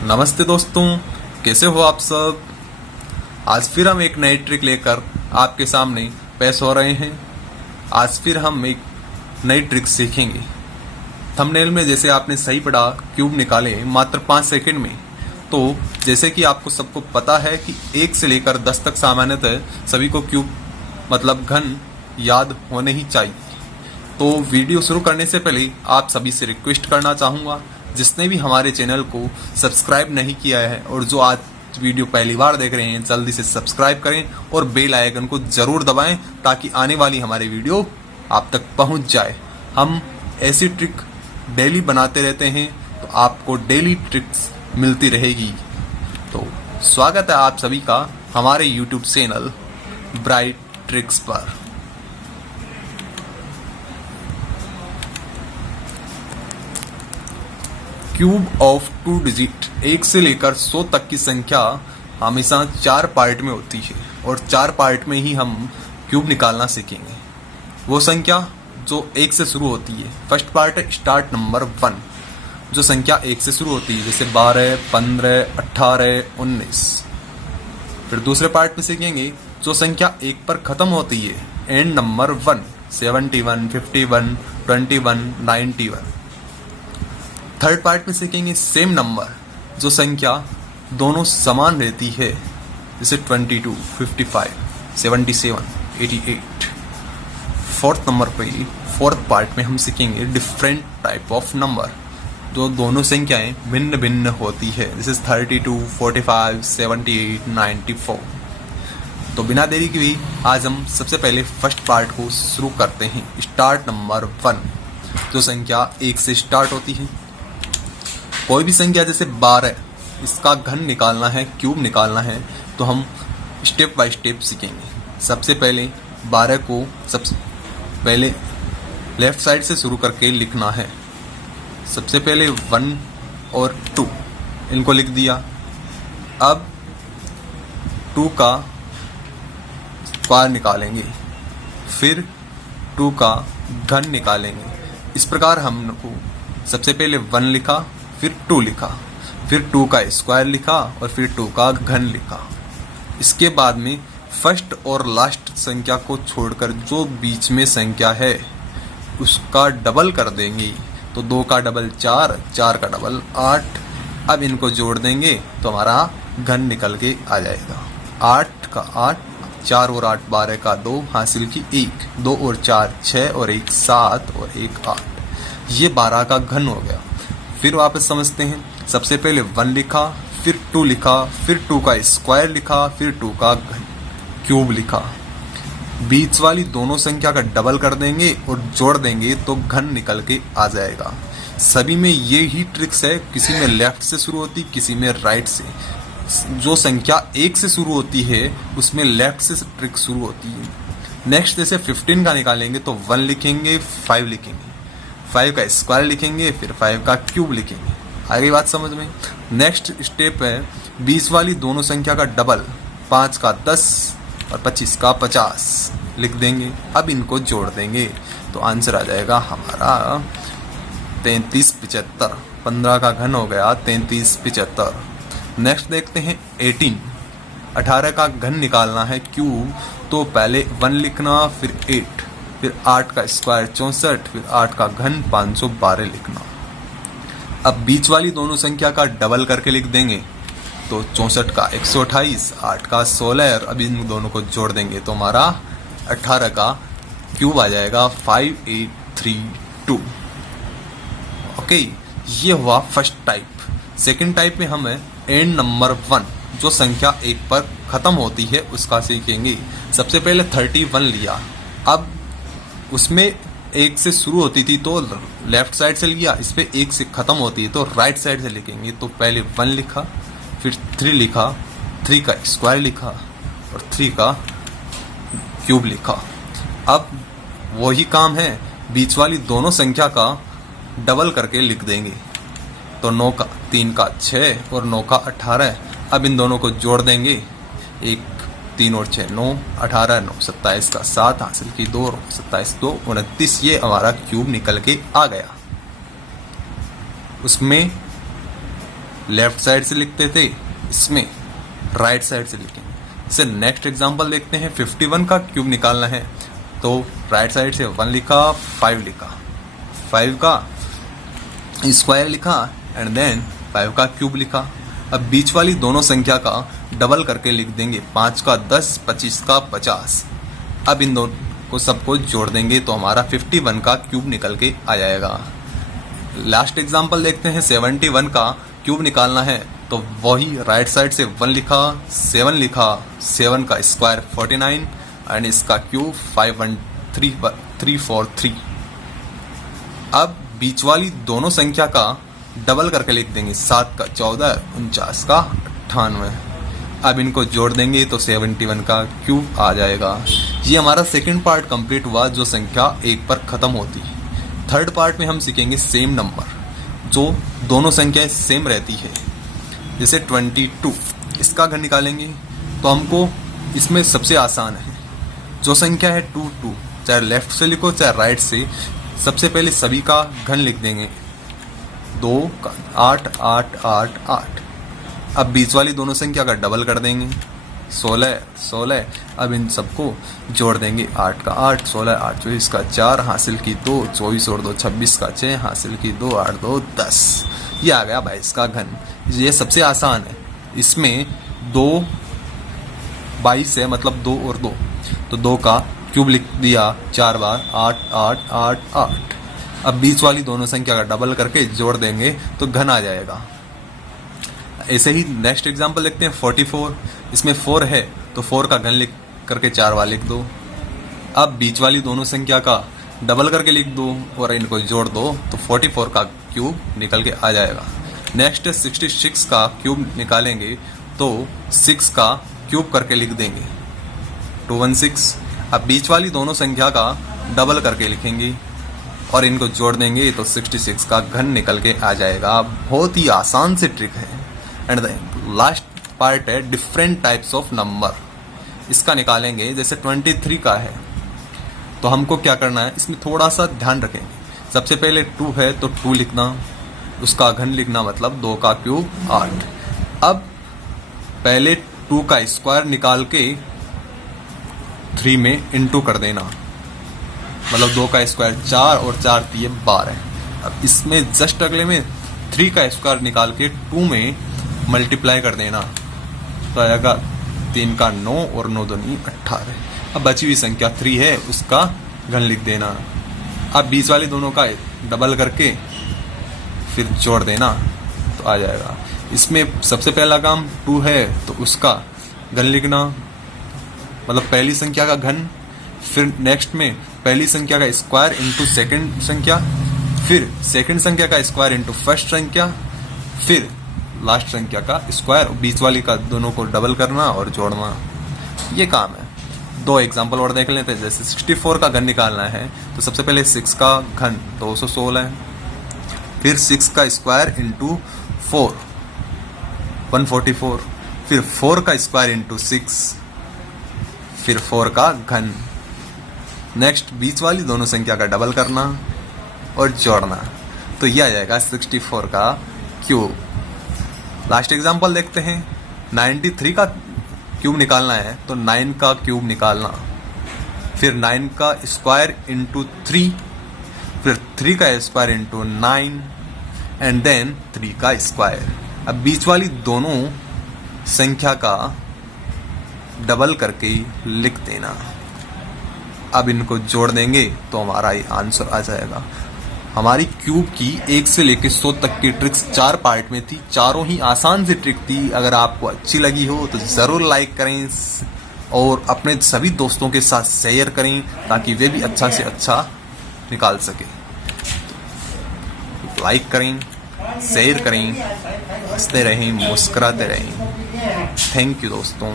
नमस्ते दोस्तों, कैसे हो आप सब। आज फिर हम एक नई ट्रिक लेकर आपके सामने पेश हो रहे हैं। आज फिर हम एक नई ट्रिक सीखेंगे। थंबनेल में जैसे आपने सही पढ़ा, क्यूब निकाले मात्र 5 सेकंड में। तो जैसे कि आपको सबको पता है कि 1 से लेकर 10 तक सामान्यतः सभी को क्यूब मतलब घन याद होने ही चाहिए। तो वीडियो शुरू करने से पहले आप सभी से रिक्वेस्ट करना चाहूँगा, जिसने भी हमारे चैनल को सब्सक्राइब नहीं किया है और जो आज वीडियो पहली बार देख रहे हैं, जल्दी से सब्सक्राइब करें और बेल आइकन को ज़रूर दबाएं ताकि आने वाली हमारी वीडियो आप तक पहुंच जाए। हम ऐसी ट्रिक डेली बनाते रहते हैं, तो आपको डेली ट्रिक्स मिलती रहेगी। तो स्वागत है आप सभी का हमारे यूट्यूब चैनल ब्राइट ट्रिक्स पर। क्यूब ऑफ 2 डिजिट 1 से लेकर 100 तक की संख्या हमेशा 4 पार्ट में होती है और 4 पार्ट में ही हम क्यूब निकालना सीखेंगे। वो संख्या जो 1 से शुरू होती है, फर्स्ट पार्ट है स्टार्ट नंबर 1, जो संख्या 1 से शुरू होती है, जैसे 12, 15, 18, 19। फिर दूसरे पार्ट में सीखेंगे जो संख्या 1 पर खत्म होती है, एंड नंबर 1, 71, 51, 21, 91। थर्ड पार्ट में सीखेंगे सेम नंबर, जो संख्या दोनों समान रहती है, जैसे 22, 55, 77, 88। फोर्थ नंबर पे, फोर्थ पार्ट में हम सीखेंगे डिफरेंट टाइप ऑफ नंबर, जो दोनों संख्याएं भिन्न भिन्न होती है, जैसे 32, 45, 78, 94। तो बिना देरी के भी आज हम सबसे पहले फर्स्ट पार्ट को शुरू करते हैं। स्टार्ट नंबर 1, जो संख्या 1 से स्टार्ट होती है। कोई भी संख्या जैसे 12, इसका घन निकालना है, क्यूब निकालना है, तो हम स्टेप बाय स्टेप सीखेंगे। सबसे पहले 12 को सबसे पहले लेफ्ट साइड से शुरू करके लिखना है। सबसे पहले 1 और 2 इनको लिख दिया। अब 2 का स्क्वायर निकालेंगे, फिर 2 का घन निकालेंगे। इस प्रकार हमको सबसे पहले 1 लिखा, फिर 2 लिखा, फिर 2 का स्क्वायर लिखा और फिर 2 का घन लिखा। इसके बाद में फर्स्ट और लास्ट संख्या को छोड़कर जो बीच में संख्या है उसका डबल कर देंगे। तो 2 का डबल 4, 4 का डबल 8। अब इनको जोड़ देंगे तो हमारा घन निकल के आ जाएगा। 8 का 8, 4 और 8 12 का 2 हासिल की 1, 2 और 4 6 और 1 7 और 1 8। ये 12 का घन हो गया। फिर वापस समझते हैं। सबसे पहले 1 लिखा, फिर 2 लिखा, फिर 2 का स्क्वायर लिखा, फिर 2 का क्यूब लिखा। बीच वाली दोनों संख्या का डबल कर देंगे और जोड़ देंगे तो घन निकल के आ जाएगा। सभी में ये ही ट्रिक्स है, किसी में लेफ्ट से शुरू होती, किसी में राइट से। जो संख्या 1 से शुरू होती है उसमें लेफ्ट से ट्रिक शुरू होती है। नेक्स्ट जैसे 15 का निकालेंगे तो 1 लिखेंगे, 5 लिखेंगे, 5 का स्क्वायर लिखेंगे, फिर 5 का क्यूब लिखेंगे। आगे बात समझ में। नेक्स्ट स्टेप है 20 वाली दोनों संख्या का डबल, 5 का 10 और 25 का 50 लिख देंगे। अब इनको जोड़ देंगे तो आंसर आ जाएगा हमारा 33 75। 15 का घन हो गया 33 75। नेक्स्ट देखते हैं 18 का घन निकालना है, क्यूब। तो पहले 1 लिखना, फिर 8, फिर 8 का स्क्वायर 64, फिर 8 का घन 512 लिखना। अब बीच वाली दोनों संख्या का डबल करके लिख देंगे तो 64 का 128, 8 का 16 और अब इन दोनों को जोड़ देंगे तो हमारा 18 का क्यूब आ जाएगा 5832। ओके, ये हुआ फर्स्ट टाइप। सेकंड टाइप में हम है एंड नंबर 1, जो संख्या 1 पर खत्म होती है उसका सीखेंगे। सबसे पहले 31 लिया, अब उसमें 1 से शुरू होती थी तो लेफ्ट साइड से लिया, इस पे 1 से खत्म होती है तो राइट साइड से लिखेंगे। तो पहले 1 लिखा, फिर 3 लिखा, 3 का स्क्वायर लिखा और 3 का क्यूब लिखा। अब वही काम है, बीच वाली दोनों संख्या का डबल करके लिख देंगे। तो 9 का 3 का 6 और 9 का 18। अब इन दोनों को जोड़ देंगे, 1 3 और 6 9, 18 9 27 का 7 हासिल की 2 और 27 2 29। ये हमारा क्यूब निकल के आ गया। उसमें लेफ्ट साइड से लिखते थे, इसमें राइट साइड से लिखेंगे। इसे नेक्स्ट एग्जांपल देखते हैं। 51 का क्यूब निकालना है तो राइट साइड से 1 लिखा, 5 लिखा, 5 का स्क्वायर लिखा एंड देन 5 का क्यूब लिखा। अब बीच वाली दोनों संख्या का डबल करके लिख देंगे, 5 का 10, 25 का 50। अब इन दोनों को सबको जोड़ देंगे तो हमारा 51 का क्यूब निकल के आ जाएगा। लास्ट एग्जांपल देखते हैं। 71 का क्यूब निकालना है तो वही राइट साइड से 1 लिखा, 7 लिखा, 7 का स्क्वायर 49 एंड इसका क्यूब 51343। अब बीच वाली दोनों संख्या का डबल करके लिख देंगे, 7 का 14, 49 का 98। अब इनको जोड़ देंगे तो 71 का क्यूब आ जाएगा। ये हमारा सेकंड पार्ट कंप्लीट हुआ जो संख्या 1 पर खत्म होती है। थर्ड पार्ट में हम सीखेंगे सेम नंबर, जो दोनों संख्याएं सेम रहती है। जैसे 22, इसका घन निकालेंगे तो हमको इसमें सबसे आसान है, जो संख्या है 22, चाहे लेफ्ट से लिखो चाहे राइट से, सबसे पहले सभी का घन लिख देंगे, 2 का 8, 8, 8, 8। अब बीच वाली दोनों संख्या का डबल कर देंगे, 16, 16। अब इन सबको जोड़ देंगे, 8 का 8, 16, 8, 24 का 4, हासिल की 2, 24 और 2, 26 का 6, हासिल की 2, 8, 2, 10। ये आ गया 22 का घन। ये सबसे आसान है। इसमें 2 22 है, मतलब 2 और 2, तो 2 का क्यूब लिख दिया 4 बार, 8, 8, 8, 8। अब बीच वाली दोनों संख्या का डबल करके जोड़ देंगे तो घन आ जाएगा। ऐसे ही नेक्स्ट एग्जांपल देखते हैं। 44, इसमें 4 है तो 4 का घन लिख करके 4 बार लिख दो। अब बीच वाली दोनों संख्या का डबल करके लिख दो और इनको जोड़ दो तो 44 का क्यूब निकल के आ जाएगा। नेक्स्ट 66 का क्यूब निकालेंगे तो 6 का क्यूब करके लिख देंगे, 216। अब बीच वाली दोनों संख्या का डबल करके लिखेंगे और इनको जोड़ देंगे तो 66 का घन निकल के आ जाएगा। बहुत ही आसान सी ट्रिक है। एंड द लास्ट पार्ट है डिफरेंट टाइप्स ऑफ नंबर। इसका निकालेंगे। जैसे 23 का है तो हमको क्या करना है, इसमें थोड़ा सा ध्यान रखेंगे। सबसे पहले 2 है तो 2 लिखना, उसका घन लिखना, मतलब 2 का क्यूब 8। अब पहले 2 का स्क्वायर निकाल के 3 में इंटू कर देना, मतलब 2 का स्क्वायर 4 और 4 3 12। अब इसमें जस्ट अगले में 3 का स्क्वायर निकाल के 2 में मल्टीप्लाई कर देना तो आएगा 3 का 9 और 9 दूनी 18। अब बची हुई संख्या 3 है, उसका घन लिख देना। अब बीच वाले दोनों का डबल करके फिर जोड़ देना तो आ जाएगा। इसमें सबसे पहला काम 2 है तो उसका घन लिखना, मतलब पहली संख्या का घन, फिर नेक्स्ट में पहली संख्या का स्क्वायर इंटू सेकंड संख्या, फिर सेकंड संख्या का स्क्वायर इंटू फर्स्ट संख्या, फिर लास्ट संख्या का स्क्वायर, बीच वाली का दोनों को डबल करना और जोड़ना। ये काम है। 2 एग्जाम्पल और देख लेते हैं। जैसे 64 का घन निकालना है तो सबसे पहले 6 का घन 216 है, फिर 6 का स्क्वायर इंटू 4 144, फिर 4 का स्क्वायर इंटू 6, फिर 4 का घन। नेक्स्ट बीच वाली दोनों संख्या का डबल करना और जोड़ना तो यह आ जाएगा 64 का क्यूब। लास्ट एग्जांपल देखते हैं। 93 का क्यूब निकालना है तो 9 का क्यूब निकालना, फिर 9 का स्क्वायर इंटू 3, फिर 3 का स्क्वायर इंटू 9 एंड देन 3 का स्क्वायर। अब बीच वाली दोनों संख्या का डबल करके लिख देना। अब इनको जोड़ देंगे तो हमारा ये आंसर आ जाएगा। हमारी क्यूब की 1 से लेकर 100 तक की ट्रिक्स 4 पार्ट में थी। चारों ही आसान सी ट्रिक थी। अगर आपको अच्छी लगी हो तो ज़रूर लाइक करें और अपने सभी दोस्तों के साथ शेयर करें ताकि वे भी अच्छा से अच्छा निकाल सके। लाइक करें, शेयर करें, हंसते रहें, मुस्कुराते रहें। थैंक यू दोस्तों।